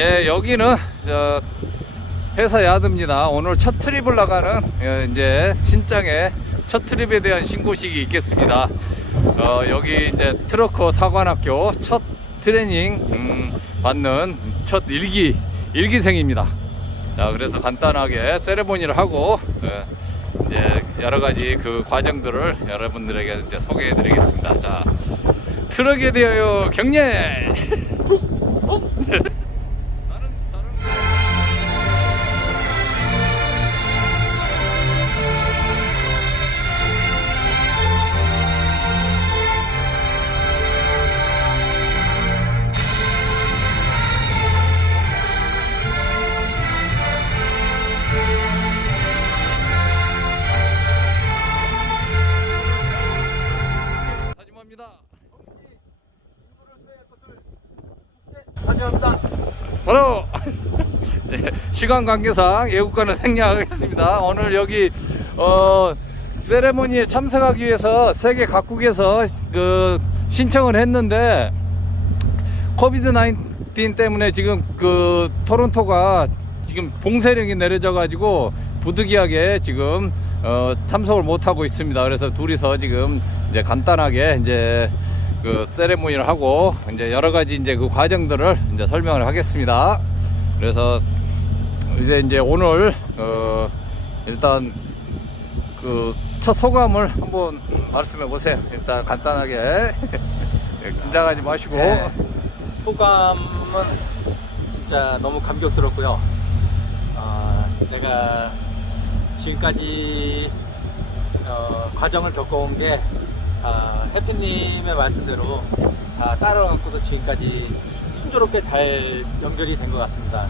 예, 여기는 저 회사 야드입니다. 오늘 첫 트립을 나가는 어, 이제 신장의 첫 트립에 대한 신고식이 있겠습니다. 어, 여기 이제 트러커 사관학교 첫 트레이닝 음, 받는 첫 일기 일기생입니다. 자, 그래서 간단하게 세레모니를 하고 예, 이제 여러 가지 그 과정들을 여러분들에게 이제 소개해드리겠습니다. 자, 트럭에 대하여 경례. 시간 관계상 예고권을 생략하겠습니다. 오늘 여기 어 세레모니에 참석하기 위해서 세계 각국에서 그 신청을 했는데 코비드 19 때문에 지금 그 토론토가 지금 봉쇄령이 내려져 가지고 부득이하게 지금 어 참석을 못 하고 있습니다. 그래서 둘이서 지금 이제 간단하게 이제 그 세레모니를 하고 이제 여러 가지 이제 그 과정들을 이제 설명을 하겠습니다. 그래서 이제 이제 오늘 어 일단 그 첫 소감을 한번 말씀해 보세요. 일단 간단하게 긴장하지 마시고 네. 소감은 진짜 너무 감격스럽고요. 어, 내가 지금까지 어, 과정을 겪어온 게 아, 해피님의 말씀대로 다 따라갖고서 지금까지 순조롭게 잘 연결이 된 것 같습니다.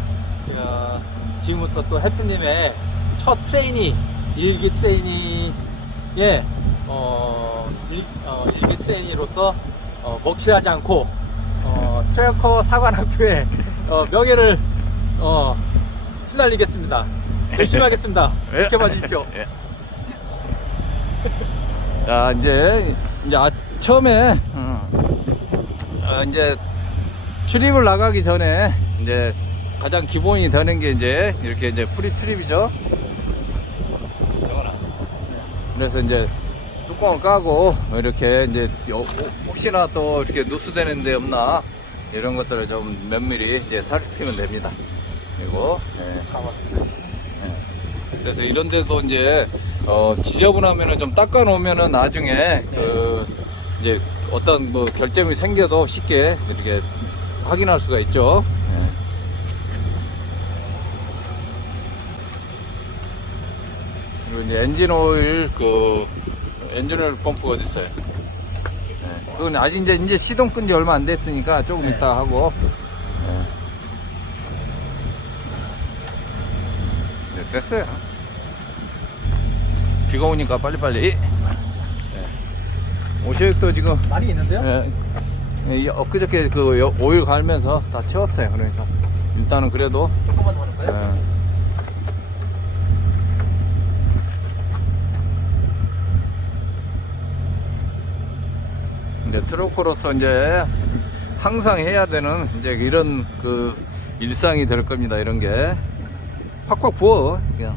어, 지금부터 또 해피님의 첫 트레이니 일기 트레이니에 어, 일, 어, 일기 트레이니로서 어, 먹칠하지 않고 어, 트래커 사관학교의 어, 명예를 어, 휘날리겠습니다. 열심히 하겠습니다. 예. 지켜봐 주십시오. 예. 자 이제 이제 아, 처음에 어, 이제 출입을 나가기 전에 이제 가장 기본이 되는 게 이제 이렇게 이제 프리 트립이죠. 그래서 이제 뚜껑을 까고 이렇게 이제 어, 혹시나 또 이렇게 누수되는 데 없나 이런 것들을 좀 면밀히 이제 살피면 됩니다. 그리고 예. 가봤습니다. 그래서 이런 데도 이제 어, 지저분하면은 좀 닦아 놓으면은 나중에 그 이제 어떤 뭐 결점이 생겨도 쉽게 이렇게 확인할 수가 있죠. 이제 엔진 오일 그 엔진 오일 펌프 어디 있어요? 예. 그건 아직 이제 이제 시동 끈 지 얼마 안 됐으니까 조금 네. 이따 하고. 예. 네, 됐어요. 비가 오니까 빨리빨리. 예. 오색도 지금, 많이 있는데요? 예, 예, 이 엊그저께 그 여- 오일 갈면서 다 채웠어요. 그러니까. 일단은 그래도, 조금만 더 하는 거예요? 예. 트로커로서 이제 항상 해야 되는 이제 이런 그 일상이 될 겁니다. 이런 게 팍팍 부어 그냥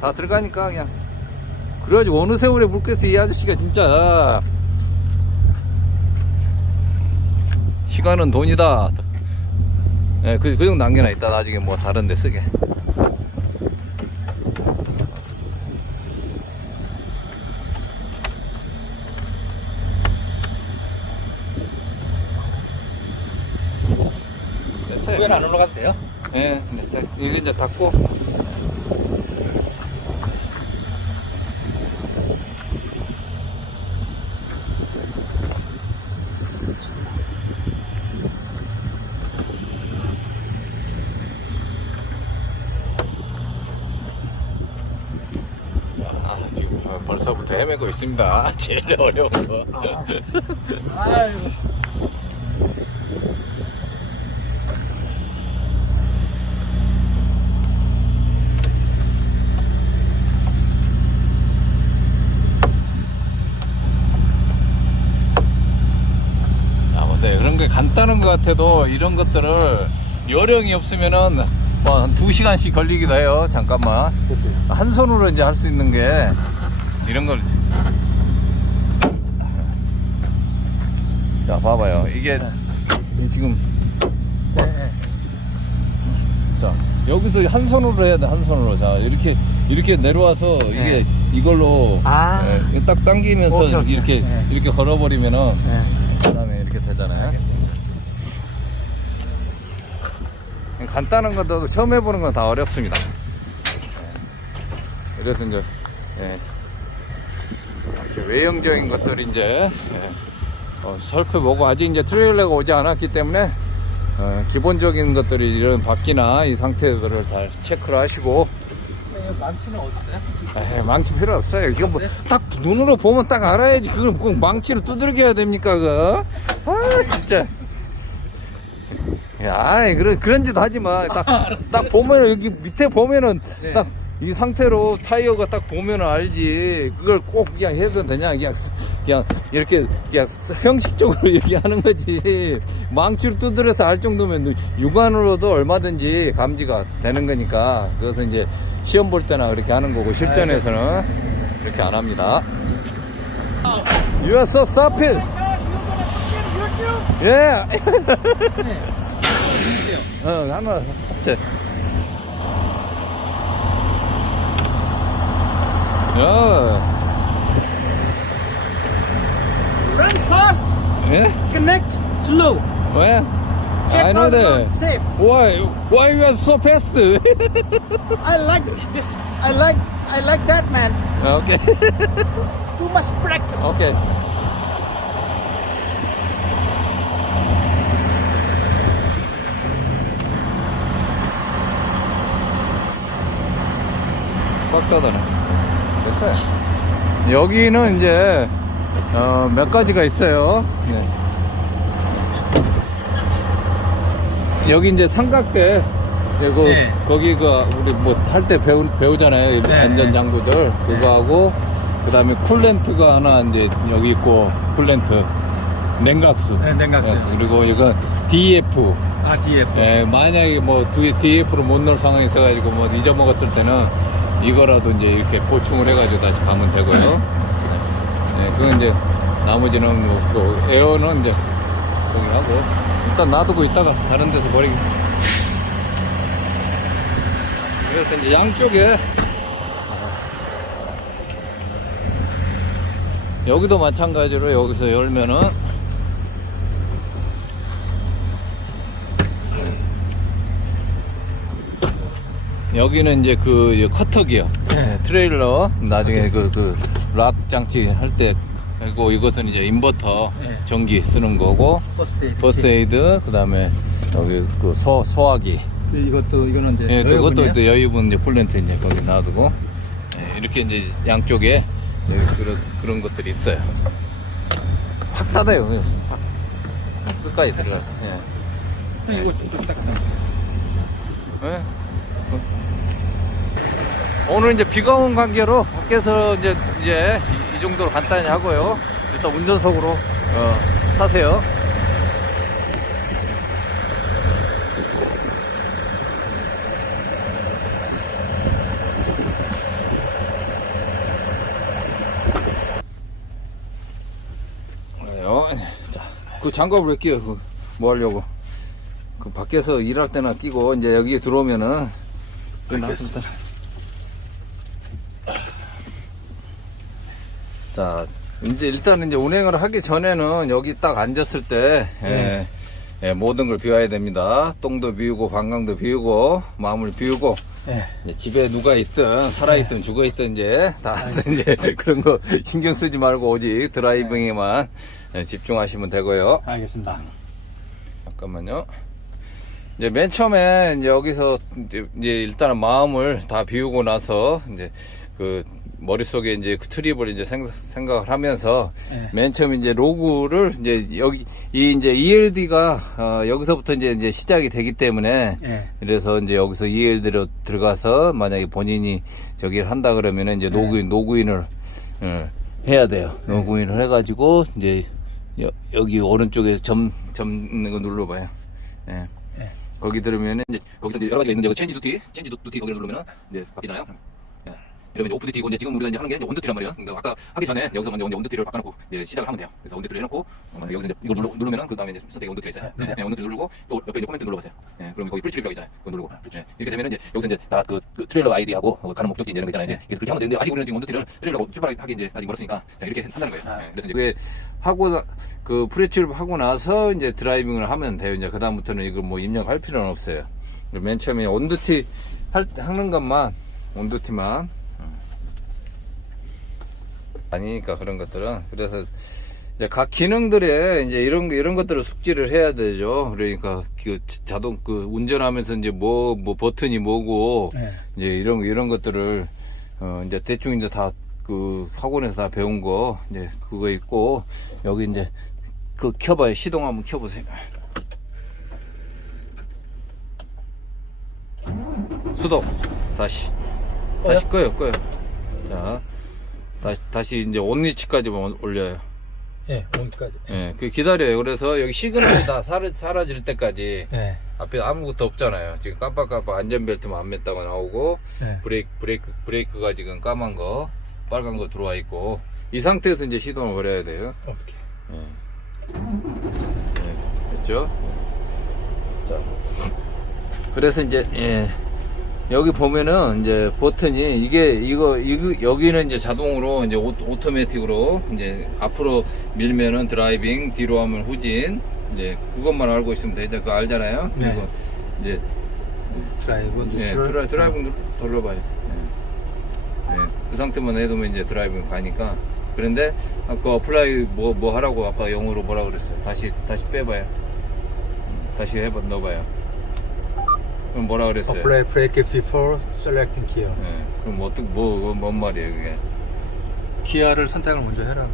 다 들어가니까 그냥 그래가지고 어느 세월에 물겠어 이 아저씨가 진짜 시간은 돈이다. 예, 그, 그 정도 남겨놔 있다 나중에 뭐 다른 데 쓰게. 됐어요. 후에는 안 올라가도 돼요? 자, 여기 이제 닫고. 아, 벌써부터 헤매고 있습니다. 제일 어려운 거. 아유. 아, 간단한 것 같아도 이런 것들을 요령이 없으면은 뭐한 2시간씩 걸리기도 해요. 잠깐만. 한 손으로 이제 할 수 있는 게 이런 걸. 자, 봐봐요. 이게 이 지금 네, 네. 자 여기서 한 손으로 해야 돼 한 손으로 자 이렇게 이렇게 내려와서 이게 네. 이걸로 아. 예, 딱 당기면서 오케이, 오케이. 이렇게 네. 이렇게 걸어버리면은 네. 그다음에 이렇게 되잖아요. 간단한 것도 처음 해보는 건 다 어렵습니다. 예. 그래서 이제 예. 이렇게 외형적인 것들이 이제 예. 어, 살펴보고 아직 이제 트레일러가 오지 않았기 때문에 어, 기본적인 것들이 이런 바퀴나 이 상태들을 다 체크를 하시고 망치는 어딨어요? 에이, 망치 필요 없어요. 이거 뭐 딱 눈으로 보면 딱 알아야지. 그걸 꼭 망치로 두들겨야 됩니까, 그거? 아, 진짜. 야, 아이, 그런 그런 짓 하지 마. 딱, 딱 보면은 여기 밑에 보면은 네. 딱 이 상태로 타이어가 딱 보면은 알지. 그걸 꼭 그냥 해도 되냐? 그냥 스- 그냥 이렇게 그냥 스- 형식적으로 이렇게 하는 거지. 망치로 두드려서 할 정도면 육안으로도 얼마든지 감지가 되는 거니까. 그래서 이제 시험 볼 때나 그렇게 하는 거고 실전에서는 그렇게 안 합니다. You are so stupid. Yeah. ừ lắm rồi trời Oh. Run fast. Yeah. Connect slow. Well, Check I know that. Safe. Why? Why you are so pesky? I like this. I like. I like that man. Okay. Too much practice. Okay. 꽉 닫아놔. 됐어요. 여기는 이제, 어, 몇 가지가 있어요. 네. 여기 이제 삼각대, 그리고 네. 거기 그, 우리 뭐 할 때 배우, 배우잖아요. 네. 안전 장구들. 그거하고, 그 다음에 쿨렌트가 하나 이제 여기 있고, 쿨렌트. 냉각수. 네, 냉각수. 그리고 이거 DF. 아 뒤에. 예, 만약에 뭐 DF로 못 넣을 상황이 있어가지고 뭐 잊어먹었을 때는 이거라도 이제 이렇게 보충을 해가지고 다시 가면 되고요. 네. 네, 그건 이제 나머지는 뭐, 그 에어는 이제 여기 하고 일단 놔두고 있다가 다른 데서 버리기. 그래서 이제 양쪽에 여기도 마찬가지로 여기서 열면은 여기는 이제 그 커터기요. 네. 트레일러 나중에 그그락 장치 할 때 그리고 이것은 이제 인버터 네. 전기 쓰는 거고 버스 버스 에이드 그다음에 여기 그 소, 소화기 이것도 이거는 이제 예, 그것도 여유분이야? 이제 여유분 이제 폴렌트 이제 거기 놔두고 예, 이렇게 이제 양쪽에 예, 그런 그런 것들이 있어요. 확 닫아요. 확. 끝까지 들어. 예. 형, 이거 좀 딱. 예. 어. 오늘 이제 비가 온 관계로 밖에서 이제 이제 이, 이 정도로 간단히 하고요. 일단 운전석으로 어, 타세요. 그래요. 자, 그 장갑을 왜 끼요? 그, 뭐 하려고? 그 밖에서 일할 때나 끼고 이제 여기 들어오면은 알겠습니다. 자 이제 일단 이제 운행을 하기 전에는 여기 딱 앉았을 때 네. 예, 예, 모든 걸 비워야 됩니다. 똥도 비우고 방광도 비우고 마음을 비우고 예. 이제 집에 누가 있든 살아있든 네. 죽어있든 이제 다 이제 그런 거 신경 쓰지 말고 오직 드라이빙에만 예, 집중하시면 되고요. 알겠습니다. 잠깐만요. 이제 맨 처음에 이제 여기서 이제 일단은 마음을 다 비우고 나서 이제 그 머릿속에 이제 그 트립을 이제 생, 각 을 하면서 네. 맨 처음 이제 로그를 이제 여기 이 이제 ELD가 어, 여기서부터 이제 이제 시작이 되기 때문에 예. 그래서 이제 여기서 ELD로 들어가서 만약에 본인이 저기를 한다 그러면은 이제 로그인 로그인을 어, 해야 돼요. 로그인을 해가지고 이제 여, 기 오른쪽에 점, 점 있는 거 눌러봐요. 예. 예. 거기 들으면은 이제 거기서 이제 여러 가지가 있는데 그 체인지 두티, 체인지 두- 두티 거기를 누르면은 이제 바뀌잖아요. 예. 이러면 이제 오프 두티고 이제 지금 우리가 이제 하는 게 이제 온두티란 말이에요. 그러니까 아까 하기 전에 여기서 먼저 이제 온두티를 바꿔놓고 이제 시작을 하면 돼요. 그래서 온두티를 해놓고 어, 여기서 이제 이걸 눌러, 누르면은 그 다음에 이제 선택에 온두티가 있어요. 네. 예, 온두티 누르고 또 옆에 이제 코멘트 눌러보세요. 예, 그럼 거기 풀칠이라고 있잖아요. 그거 누르고 예, 이렇게 되면은 이제 여기서 이제 다그 그 트레일러 아이디하고 어, 가는 목적지 이런 거 있잖아요. 이제 그렇게 하면 되는데 아직 우리는 지금 온두티를 트레일러고 출발하기 이제 아직 멀었으니까 자, 이렇게 한다는 거예요. 아. 예, 그래서 이제 그게 하고 나- 그 프레치를 하고 나서 이제 드라이빙을 하면 돼요. 이제 그 다음부터는 이거 뭐 입력할 필요는 없어요. 맨 처음에 온도티 할, 하는 것만 온도티만 음. 아니니까 그런 것들은 그래서 이제 각 기능들에 이제 이런 거- 이런 것들을 숙지를 해야 되죠. 그러니까 그 자동 그 운전하면서 이제 뭐뭐 버튼이 뭐고 네. 이제 이런 이런 것들을 어 이제 대충 이제 다 그 학원에서 다 배운 거 이제 그거 있고 여기 이제 그 켜봐요. 시동 한번 켜보세요. 수동 다시 다시 꺼요 꺼요. 자 다시 다시 이제 온리치까지만 올려요. 예, 온까지. 예, 그 기다려요. 그래서 여기 시그널이 다 사라, 사라질 때까지 예. 앞에 아무것도 없잖아요. 지금 깜빡깜빡 안전벨트만 안 맸다고 나오고 예. 브레이크 브레이크 브레이크가 지금 까만 거 빨간 거 들어와 있고 이 상태에서 이제 시동을 걸어야 돼요. 어떻게? 예. 예, 됐죠? 자, 그래서 이제 예, 여기 보면은 이제 버튼이 이게 이거 이거 여기는 이제 자동으로 이제 오, 오토매틱으로 이제 앞으로 밀면은 드라이빙, 뒤로 하면 후진 이제 그것만 알고 있으면 되죠. 그거 알잖아요. 네. 그리고 이제 드라이브 예. 드라, 드라이빙 눌- 돌려봐요. 예. 예, 그 상태만 해두면 이제 드라이빙 가니까. 그런데 아까 어플라이 뭐, 뭐 하라고 아까 영어로 뭐라 그랬어요? 다시, 다시 빼봐요. 음, 다시 해봐, 넣어봐요. 그럼 뭐라 그랬어요? Apply brake before selecting gear. 예, 그럼 어떻게, 뭐, 뭔 말이에요, 그게? 기아를 선택을 먼저 해라.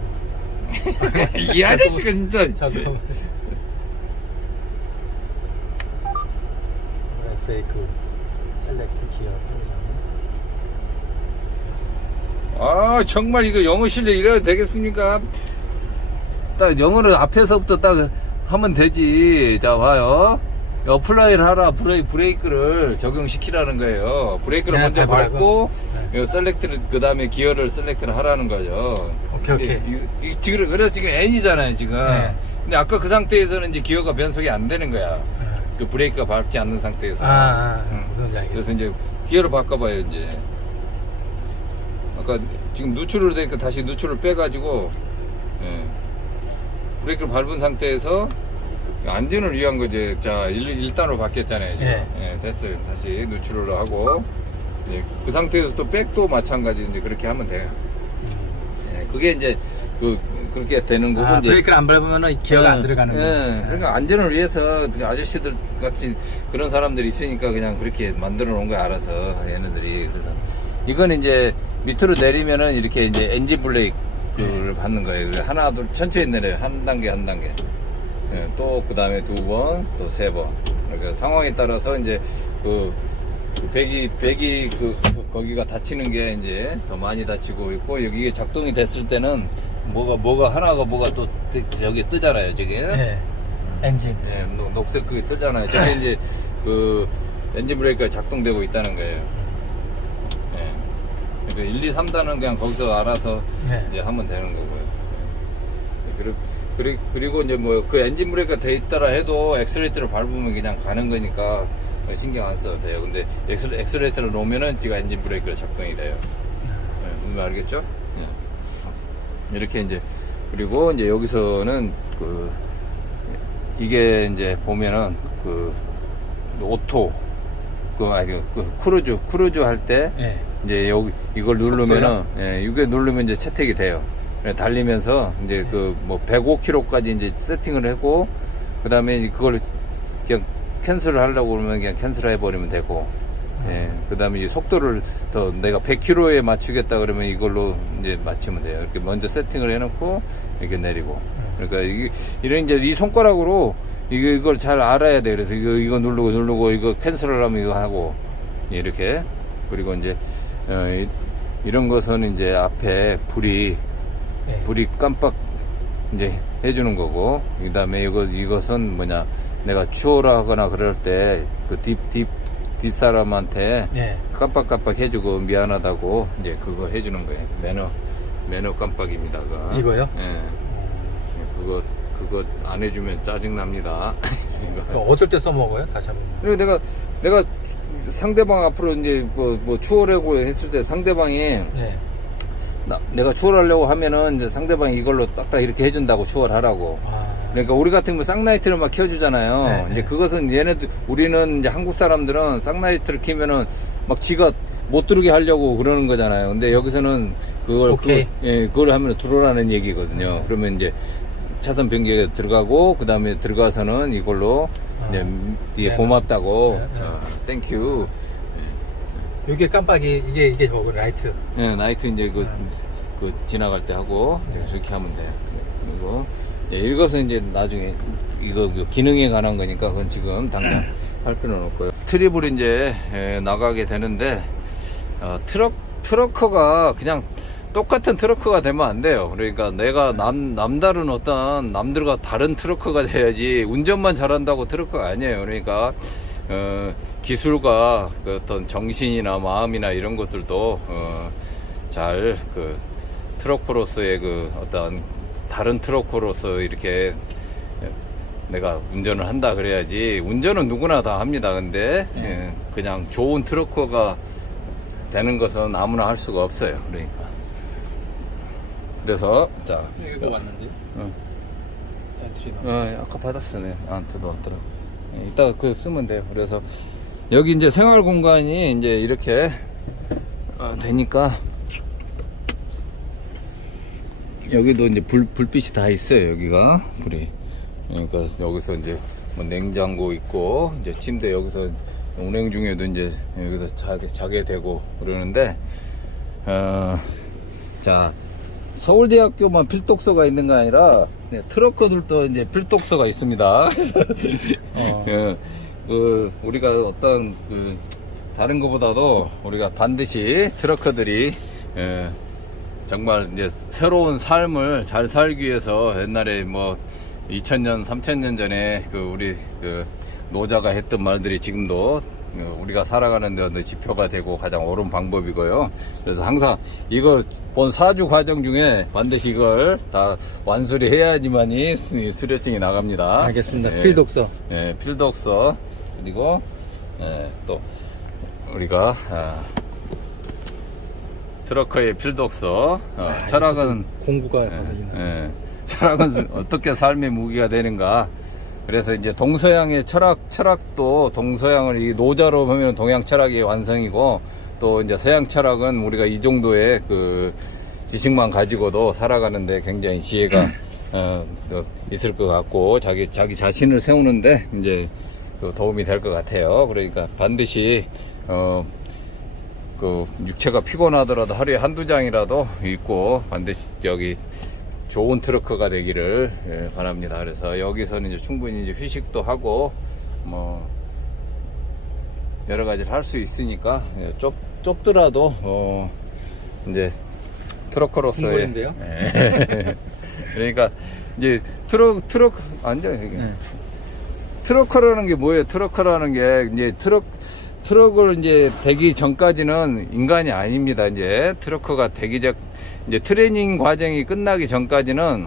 이 아저씨가 진짜. 잠깐만. 브레이크 셀렉트 기어 아, 정말 이거 영어 실력 이래도 되겠습니까? 딱 영어를 앞에서부터 딱 하면 되지. 자, 봐요. 어플라이를 하라. 브레이, 브레이크를 적용시키라는 거예요. 브레이크를 네, 먼저 밟으라고? 밟고, 네. 이 셀렉트를, 그 다음에 기어를 셀렉트를 하라는 거죠. 오케이, 오케이. 이, 이, 지금, 그래서 지금 N이잖아요, 지금. 네. 근데 아까 그 상태에서는 이제 기어가 변속이 안 되는 거야. 그 브레이크가 밟지 않는 상태에서. 아, 아, 응. 무슨 지 알겠어. 그래서 이제 기어를 바꿔봐요 이제 아까 지금 누출을 되니까 다시 누출을 빼가지고 예. 브레이크를 밟은 상태에서 안전을 위한 거지 자 1, 단으로 바뀌었잖아요 지금 예. 예, 됐어요 다시 누출을 하고 이제 그 상태에서 또 백도 마찬가지 이제 그렇게 하면 돼요 예, 그게 이제 그 그렇게 되는 거고 아, 이제 브레이크를 안 밟으면 기어가 안 예, 들어가는 예, 거야. 그러니까 안전을 위해서 그 아저씨들 같이 그런 사람들이 있으니까 그냥 그렇게 만들어 놓은 거야 알아서 얘네들이 그래서 이건 이제 밑으로 내리면은 이렇게 이제 엔진 브레이크를 받는 거예요. 그래서 하나 둘 천천히 내려요. 한 단계 한 단계. 예, 또 그 다음에 두 번, 또 세 번. 그러니까 상황에 따라서 이제 그, 그 배기 배기 그, 그 거기가 다치는 게 이제 더 많이 다치고 있고 여기에 작동이 됐을 때는 뭐가 뭐가 하나가 뭐가 또 뜨- 저기 뜨잖아요. 저기. 예. 엔진. 예, 녹- 녹색 그게 뜨잖아요. 저게 이제 그 엔진 브레이크가 작동되고 있다는 거예요. 예. 그러니까 1, 2, 3단은 그냥 거기서 알아서 네. 이제 하면 되는 거고요. 예. 그리고, 그리- 그리고 이제 뭐 그 엔진 브레이크가 돼 있더라 해도 엑셀레이터를 밟으면 그냥 가는 거니까 신경 안 써도 돼요. 근데 엑셀, 엑셀레이터를 놓으면은 지가 엔진 브레이크가 작동이 돼요. 말 알겠죠? 예. 이렇게 이제 그리고 이제 여기서는 그 이게 이제 보면은 그 오토 그 아니 그 크루즈 크루즈 할때 예. 이제 여기 이걸 누르면은 예, 이게 누르면 이제 채택이 돼요. 그래, 달리면서 이제 그 뭐 105km까지 이제 세팅을 하고 그다음에 그걸 그냥 캔슬을 하려고 그러면 그냥 캔슬 해버리면 되고 예, 그다음에 이 속도를 더 내가 100km에 맞추겠다 그러면 이걸로 이제 맞추면 돼요. 이렇게 먼저 세팅을 해놓고 이렇게 내리고. 그러니까 이게 이런 이제 이 손가락으로 이거 이걸 잘 알아야 돼. 그래서 이거 이거 누르고 누르고 이거 캔슬을 하면 이거 하고 이렇게 그리고 이제 어, 이, 이런 것은 이제 앞에 불이 예. 불이 깜빡 이제 해주는 거고 그 다음에 이거 이것은 뭐냐 내가 추월하거나 그럴 때그뒷뒷 뒷사람한테 네. 깜빡깜빡 해주고 미안하다고 이제 그거 해주는 거예요. 매너 매너 깜빡입니다. 그거. 이거요? 예. 그거 그거 안 해주면 짜증 납니다. 어쩔 때 써먹어요? 다시 한번. 그리고 내가 내가 상대방 앞으로 이제 뭐, 뭐 추월하고 했을 때 상대방이 네. 나, 내가 추월하려고 하면은 이제 상대방이 이걸로 딱딱 이렇게 해준다고 추월하라고. 아, 그러니까 우리 같은 거 쌍라이트를 막 켜주잖아요. 네, 이제 네. 그것은 얘네들 우리는 이제 한국 사람들은 쌍라이트를 켜면은 막 지가 못 들게 하려고 그러는 거잖아요. 근데 여기서는 그걸 오케이. 그걸, 예, 그걸 하면 들어라는 얘기거든요. 그러면 이제 차선 변경에 들어가고 그 다음에 들어가서는 이걸로 아, 이제 뒤에 네, 고맙다고 네, 네. 어, 땡큐. 이게 깜빡이 이게 이게 뭐고 라이트. 예, 나이트 이제 그, 음. 그 지나갈 때 하고 이제 그렇게 하면 돼요. 그리고 예, 이것은 이제 나중에 이거 그 기능에 관한 거니까 그건 지금 당장 할 필요는 없고요. 트립을 이제 예, 나가게 되는데 어, 트럭 트러커가 그냥 똑같은 트러커가 되면 안 돼요. 그러니까 내가 남 남다른 어떤 남들과 다른 트러커가 돼야지 운전만 잘한다고 트러커가 아니에요. 그러니까 어, 기술과 그 어떤 정신이나 마음이나 이런 것들도 어, 잘그 트러커로서의 그 어떤 다른 트러커로서 이렇게 내가 운전을 한다 그래야지 운전은 누구나 다 합니다. 근데 예, 그냥 좋은 트러커가 되는 것은 아무나 할 수가 없어요. 그러니까. 그래서 자 이거 왔는데. 어, 엔트리 어, 아까 받았으네 나한테 넣었더라고. 예, 이따가 그 쓰면 돼요. 그래서 여기 이제 생활 공간이 이제 이렇게 어, 되니까 여기도 이제 불, 불빛이 다 있어요 여기가 불이 그러니까 여기서 이제 뭐 냉장고 있고 이제 침대 여기서 운행 중에도 이제 여기서 자게, 자게 되고 그러는데 어, 자 서울대학교만 필독서가 있는 거 아니라 네, 트럭커들도 이제 필독서가 있습니다. 어. 예, 그 우리가 어떤 그 다른 것보다도 우리가 반드시 트럭커들이 예, 정말 이제 새로운 삶을 잘 살기 위해서 옛날에 뭐 2000년, 3000년 전에 그 우리 그 노자가 했던 말들이 지금도 어, 우리가 살아가는 데 어떤 지표가 되고 가장 옳은 방법이고요. 그래서 항상 이거 본 사주 과정 중에 반드시 이걸 다 완수를 해야지만이 수- 수료증이 나갑니다. 알겠습니다. 예. 필독서. 예, 필독서 그리고 예, 또 우리가 아, 트러커의 필독서 어, 철학은 공구가 예. 예, 철학은 어떻게 삶의 무기가 되는가 그래서 이제 동서양의 철학 철학도 동서양을 이 노자로 보면 동양 철학이 완성이고 또 이제 서양 철학은 우리가 이 정도의 그 지식만 가지고도 살아가는데 굉장히 지혜가 어, 또 있을 것 같고 자기 자기 자신을 세우는데 이제 그 도움이 될 것 같아요. 그러니까 반드시 어, 그 육체가 피곤하더라도 하루에 한두 장이라도 읽고 반드시 저기 좋은 트러커가 되기를 예, 바랍니다. 그래서 여기서는 이제 충분히 이제 휴식도 하고 뭐 여러 가지를 할 수 있으니까 예, 좁 좁더라도 어 이제 궁궐인데요? 예. 그러니까 이제 트럭 트럭 앉아 여기 네. 트러커라는 게 뭐예요? 트러커라는 게 이제 트럭 트럭을 이제 되기 전까지는 인간이 아닙니다. 이제 트러커가 되기 전 이제 트레이닝 과정이 끝나기 전까지는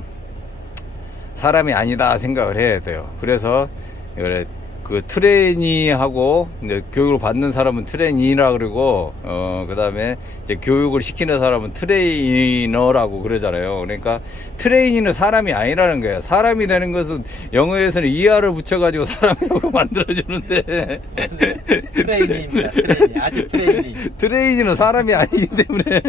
사람이 아니다 생각을 해야 돼요. 그래서 그래 그 트레이니하고 이제 교육을 받는 사람은 트레이니라 그러고 어 그다음에 이제 교육을 시키는 사람은 트레이너라고 그러잖아요. 그러니까 트레이니는 사람이 아니라는 거예요. 사람이 되는 것은 영어에서는 이하를 붙여가지고 사람이라고 만들어주는데 트레이닝입니다. 트레이닝. 아직 트레이닝. 트레이니는 사람이 아니기 때문에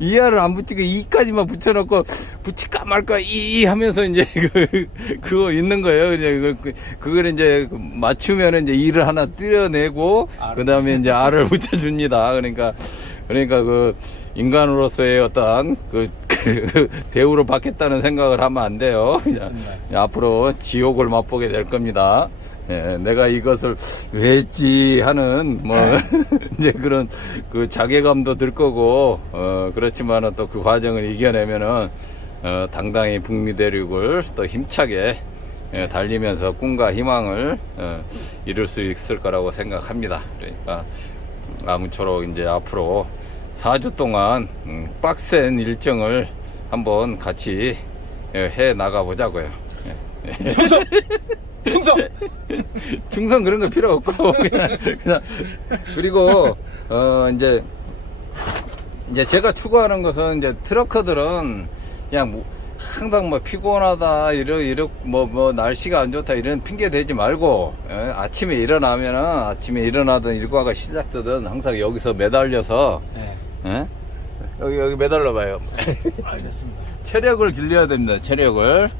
이하를 안 붙이고 이까지만 붙여놓고 붙일까 말까 이 하면서 이제 그 그거 있는 거예요. 이제 그, 그 그걸 이제 맞추면 이제 이를 하나 띄어내고 알을 그 다음에 이제 알을 붙여줍니다. 그러니까 그러니까 그 인간으로서의 어떤 그, 그 대우를 받겠다는 생각을 하면 안 돼요. 앞으로 지옥을 맛보게 될 겁니다. 예, 내가 이것을 왜 했지 하는 뭐 이제 그런 그 자괴감도 들 거고 어 그렇지만은 또 그 과정을 이겨내면은 어 당당히 북미 대륙을 또 힘차게 예, 달리면서 꿈과 희망을 어, 이룰 수 있을 거라고 생각합니다. 그러니까 아무쪼록 이제 앞으로 4주 동안 음, 빡센 일정을 한번 같이 예, 해 나가 보자고요. 충성! 충성! 충성 그런 거 필요 없고 그냥, 그냥 그리고 어 이제 이제 제가 추구하는 것은 이제 트럭커들은 그냥 뭐 항상 뭐 피곤하다 이러 이러 뭐 뭐 날씨가 안 좋다 이런 핑계 대지 말고 예, 아침에 일어나면은 아침에 일어나든 일과가 시작되든 항상 여기서 매달려서 네, 예? 여기 여기 매달려 봐요. 알겠습니다. 체력을 길려야 됩니다. 체력을.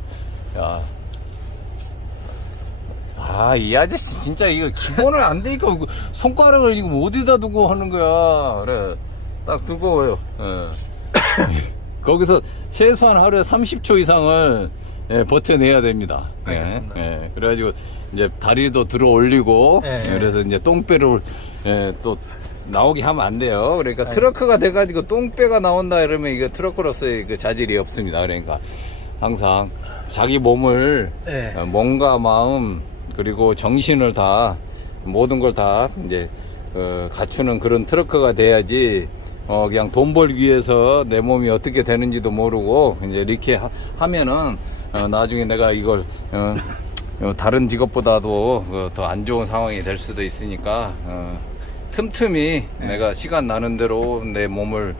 야. 아, 이 아저씨 진짜 이거 기본을 안 되니까 손가락을 지금 어디다 두고 하는 거야. 그래. 딱 두고, 예. 거기서 최소한 하루에 30초 이상을 예, 버텨내야 됩니다. 예, 알겠습니다. 예. 그래가지고 이제 다리도 들어 올리고, 예. 예, 그래서 이제 똥배를 예, 또 나오게 하면 안 돼요. 그러니까 트러크가 돼가지고 똥배가 나온다 이러면 이거 트러크로서의 그 자질이 없습니다. 그러니까 항상 자기 몸을 네. 어, 몸과 마음 그리고 정신을 다 모든 걸 다 이제 어, 갖추는 그런 트러크가 돼야지 어 그냥 돈 벌기 위해서 내 몸이 어떻게 되는지도 모르고 이제 이렇게 하, 면은 나중에 내가 이걸 어, 어, 다른 직업보다도 더 안 좋은 상황이 될 수도 있으니까 어, 틈틈이 내가 시간 나는 대로 내 몸을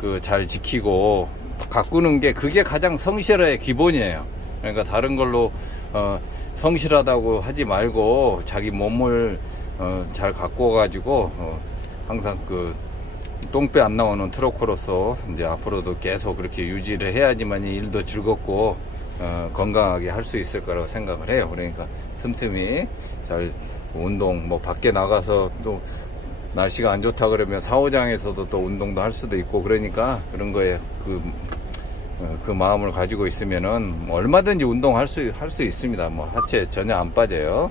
그 잘 지키고 가꾸는 게 그게 가장 성실의 기본이에요. 그러니까 다른 걸로 어, 성실하다고 하지 말고 자기 몸을 어, 잘 가꾸어 가지고 어, 항상 그 똥배 안 나오는 트로커로서 이제 앞으로도 계속 그렇게 유지를 해야지만 이 일도 즐겁고 어, 건강하게 할 수 있을 거라고 생각을 해요. 그러니까 틈틈이 잘 운동 뭐 밖에 나가서 또 날씨가 안 좋다 그러면 사오장에서도 또 운동도 할 수도 있고 그러니까 그런 거에 그, 어, 그 마음을 가지고 있으면은 뭐 얼마든지 운동할 수, 할 수 있습니다. 뭐 하체 전혀 안 빠져요.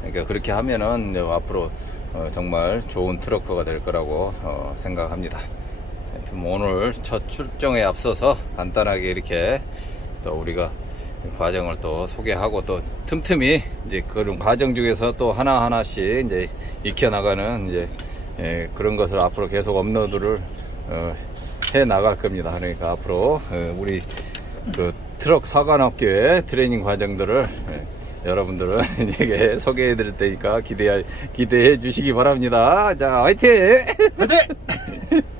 그러니까 그렇게 하면은 앞으로 어, 정말 좋은 트러커가 될 거라고 어, 생각합니다. 하여튼 뭐 오늘 첫 출정에 앞서서 간단하게 이렇게 또 우리가 과정을 또 소개하고 또 틈틈이 이제 그런 과정 중에서 또 하나 하나씩 이제 익혀 나가는 이제 예, 그런 것을 앞으로 계속 업로드를 어, 해 나갈 겁니다. 그러니까 앞으로 어, 우리 그 트럭 사관학교의 트레이닝 과정들을 예, 여러분들은 이게 소개해 드릴 테니까 기대해 기대해 주시기 바랍니다. 자, 화이팅! 화이팅!